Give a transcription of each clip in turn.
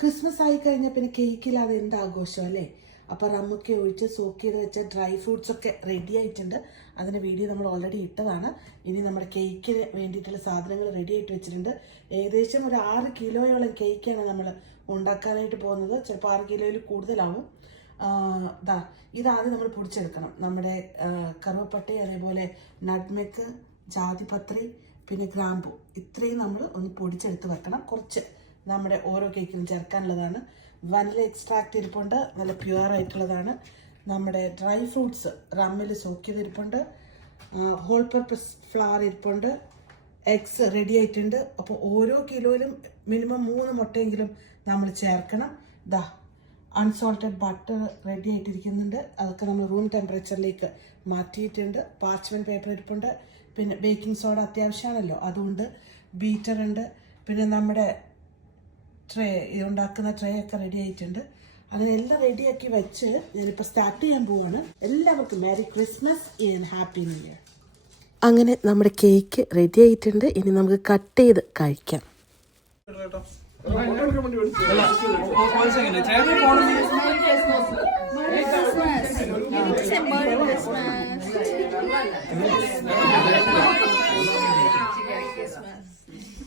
Christmas ആയി കഴിഞ്ഞാൽ പിന്നെ കേക്കില്ലാതെ എന്ത് ആഘോഷം അല്ലേ? അപ്പോൾ റമ്മൊക്കെ ഒഴിച്ച് സോക്ക് ചെയ്ത് വെച്ച ഡ്രൈ ഫ്രൂട്ട്സ് ഒക്കെ റെഡി ആയിട്ടുണ്ട്. അതിന്റെ വീഡിയോ നമ്മൾ ഓൾറെഡി ഇട്ടതാണ്. ഇനി നമ്മുടെ കേക്കിന് വേണ്ടിയിട്ടുള്ള സാധനങ്ങൾ റെഡി ആയിട്ട് വെച്ചിട്ടുണ്ട്. ഏകദേശം ഒരു ആറ് കിലോയോളം കേക്കാണ് നമ്മൾ ഉണ്ടാക്കാനായിട്ട് പോകുന്നത്. ചിലപ്പോൾ ആറ് കിലോയിൽ കൂടുതലാവും. ഇതാ ഇതാദ്യം നമ്മൾ പൊടിച്ചെടുക്കണം. നമ്മുടെ കറുവപ്പട്ടി അതേപോലെ നട്മെക്ക് ജാതിപത്രി പിന്നെ ഗ്രാമ്പു. ഇത്രയും നമ്മൾ ഒന്ന് പൊടിച്ചെടുത്ത് വെക്കണം. കുറച്ച് നമ്മുടെ ഓരോ കേക്കിലും ചേർക്കാനുള്ളതാണ്. വനില എക്സ്ട്രാക്റ്റ് ഇരിപ്പുണ്ട്. നല്ല പ്യുവർ ആയിട്ടുള്ളതാണ്. നമ്മുടെ ഡ്രൈ ഫ്രൂട്ട്സ് റമ്മിൽ സോക്ക് ചെയ്തിരിപ്പുണ്ട്. ഹോൾ പർപ്പസ് ഫ്ലവർ ഇരിപ്പുണ്ട്. എഗ്സ് റെഡി ആയിട്ടുണ്ട്. അപ്പോൾ ഓരോ കിലോയിലും മിനിമം മൂന്ന് മുട്ടയെങ്കിലും നമ്മൾ ചേർക്കണം. ദാ അൺസോൾട്ടഡ് ബട്ടർ റെഡി ആയിട്ടിരിക്കുന്നുണ്ട്. അതൊക്കെ നമ്മൾ റൂം ടെമ്പറേച്ചറിലേക്ക് മാറ്റിയിട്ടുണ്ട്. പാർച്ച്മെന്റ് പേപ്പർ ഇരിപ്പുണ്ട്. പിന്നെ ബേക്കിംഗ് സോഡ അത്യാവശ്യമാണല്ലോ. അതുകൊണ്ട് ബീറ്റർ ഉണ്ട്. പിന്നെ നമ്മുടെ ട്രേ ഉണ്ടാക്കുന്ന ട്രേ ഒക്കെ റെഡി ആയിട്ടുണ്ട്. അങ്ങനെ എല്ലാം റെഡിയാക്കി വെച്ച് ഞാനിപ്പോൾ സ്റ്റാർട്ട് ചെയ്യാൻ പോവാണ്. എല്ലാവർക്കും merry Christmas and happy new year അങ്ങനെ നമ്മുടെ കേക്ക് റെഡി ആയിട്ടുണ്ട്. ഇനി നമുക്ക് കട്ട് ചെയ്ത് കഴിക്കാം.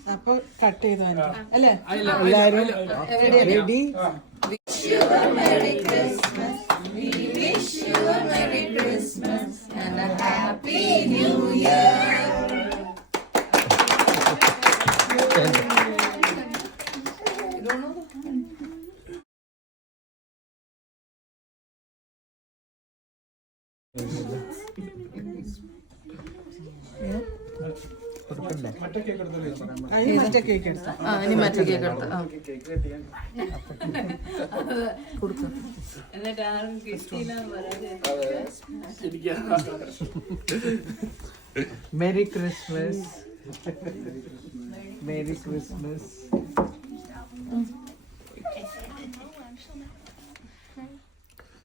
അപ്പൊ കട്ട് ചെയ്ത് അല്ലേ? എല്ലാരും റെഡി എടുത്താം ആ ഇനി മറ്റേ കേക്ക് എടുത്ത് ആ കൊടുക്കും Merry Christmas. Merry Christmas.